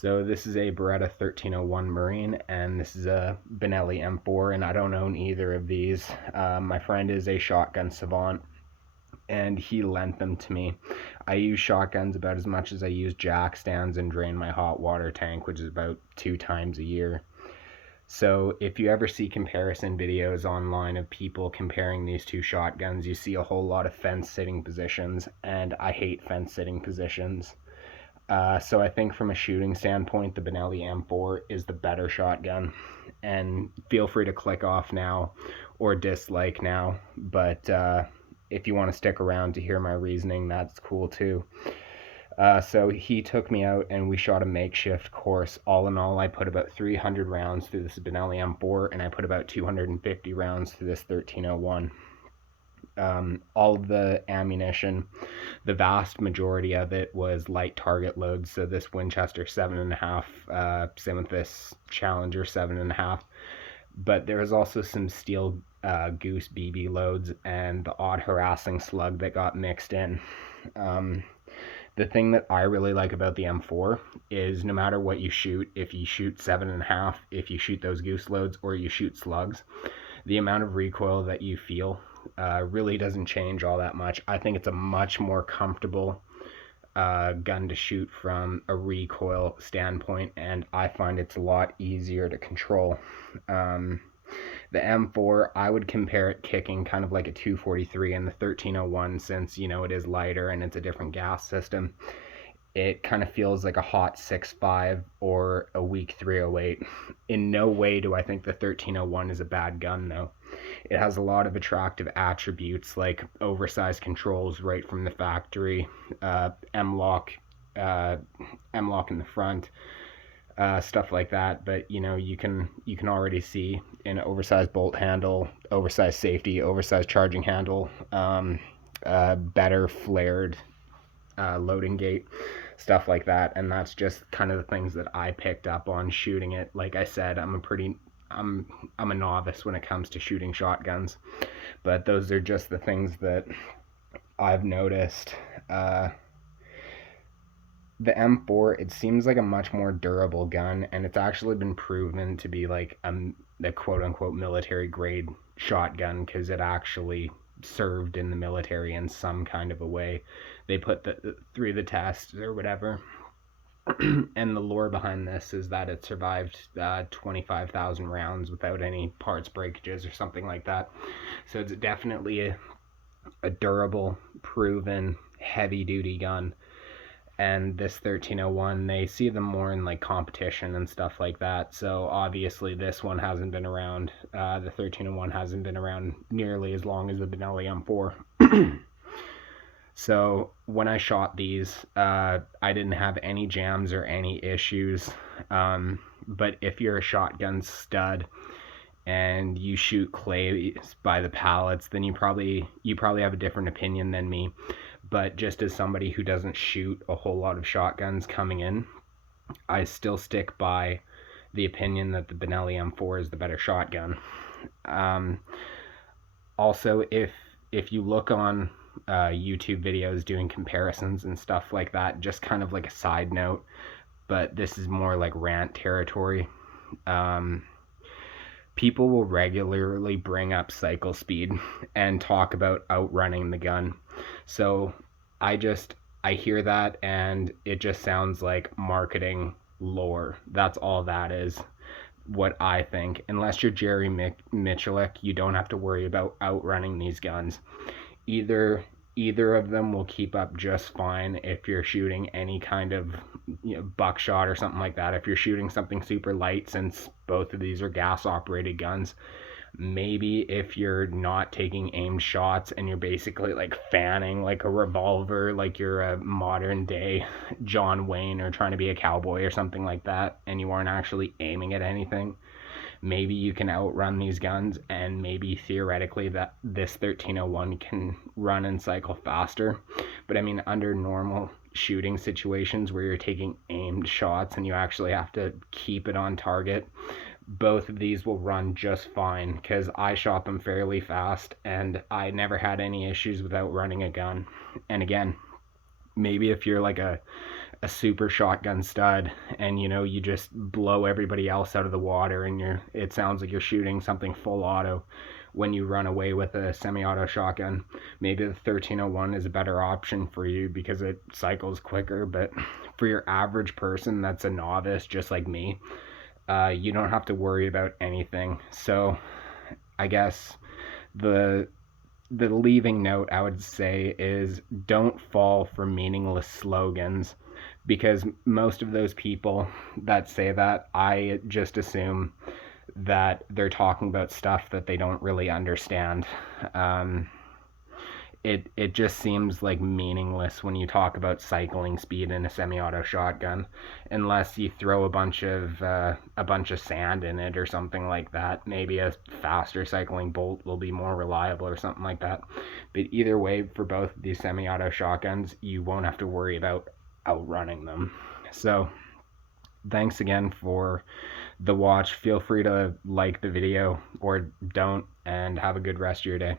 So this is a Beretta 1301 Marine, and this is a Benelli M4, and I don't own either of these. My friend is a shotgun savant, and he lent them to me. I use shotguns about as much as I use jack stands and drain my hot water tank, which is about 2 times a year. So if you ever see comparison videos online of people comparing these two shotguns, you see a whole lot of fence sitting positions, and I hate fence sitting positions. So I think from a shooting standpoint, the Benelli M4 is the better shotgun. And feel free to click off now or dislike now. But if you want to stick around to hear my reasoning, that's cool too. So he took me out and we shot a makeshift course. All in all, I put about 300 rounds through this Benelli M4, and I put about 250 rounds through this 1301. All of the ammunition, the vast majority of it was light target loads. So this Winchester 7.5, same with this Challenger 7.5. But there was also some steel Goose BB loads and the odd harassing slug that got mixed in. The thing that I really like about the M4 is no matter what you shoot, if you shoot 7.5, if you shoot those Goose loads, or you shoot slugs, the amount of recoil that you feel really doesn't change all that much. I think it's a much more comfortable gun to shoot from a recoil standpoint, and I find it's a lot easier to control. The M4, I would compare it kicking kind of like a 243, and the 1301, since you know it is lighter and it's a different gas system, it kind of feels like a hot 6.5 or a weak 308. In no way do I think the 1301 is a bad gun though. It has a lot of attractive attributes like oversized controls right from the factory, M-lock in the front, stuff like that. But you know, you can already see an oversized bolt handle, oversized safety, oversized charging handle, better flared loading gate, stuff like that. And that's just kind of the things that I picked up on shooting it. Like I said, I'm a novice when it comes to shooting shotguns, but those are just the things that I've noticed. The M4, it seems like a much more durable gun, and it's actually been proven to be like the quote-unquote military grade shotgun, because it actually served in the military in some kind of a way. They put through the test or whatever. And the lore behind this is that it survived 25,000 rounds without any parts breakages or something like that. So it's definitely a durable, proven, heavy-duty gun. And this 1301, they see them more in like competition and stuff like that. So obviously this one hasn't been around. The 1301 hasn't been around nearly as long as the Benelli M4. So when I shot these, I didn't have any jams or any issues. But if you're a shotgun stud and you shoot clay by the pallets, then you probably have a different opinion than me. But just as somebody who doesn't shoot a whole lot of shotguns coming in, I still stick by the opinion that the Benelli M4 is the better shotgun. Also, if you look on YouTube videos doing comparisons and stuff like that, just kind of like a side note, but this is more like rant territory. People will regularly bring up cycle speed and talk about outrunning the gun. So I hear that and it just sounds like marketing lore. That's all that is, what I think. Unless you're Jerry Miculek, you don't have to worry about outrunning these guns. Either of them will keep up just fine if you're shooting any kind of buckshot or something like that. If you're shooting something super light, since both of these are gas operated guns, maybe if you're not taking aimed shots and you're basically like fanning like a revolver, like you're a modern day John Wayne or trying to be a cowboy or something like that, and you aren't actually aiming at anything, maybe you can outrun these guns, and maybe theoretically that this 1301 can run and cycle faster. But I mean, under normal shooting situations where you're taking aimed shots and you actually have to keep it on target, both of these will run just fine, because I shot them fairly fast and I never had any issues with outrunning a gun. And again, maybe if you're like a super shotgun stud and you just blow everybody else out of the water, and it sounds like you're shooting something full auto when you run away with a semi-auto shotgun. Maybe the 1301 is a better option for you because it cycles quicker, but for your average person that's a novice just like me, you don't have to worry about anything. So I guess the leaving note I would say is don't fall for meaningless slogans, because most of those people that say that, I just assume that they're talking about stuff that they don't really understand. It just seems like meaningless when you talk about cycling speed in a semi-auto shotgun, unless you throw a bunch of sand in it or something like that. Maybe a faster cycling bolt will be more reliable or something like that. But either way, for both of these semi-auto shotguns, you won't have to worry about outrunning them. So thanks again for the watch. Feel free to like the video or don't, and have a good rest of your day.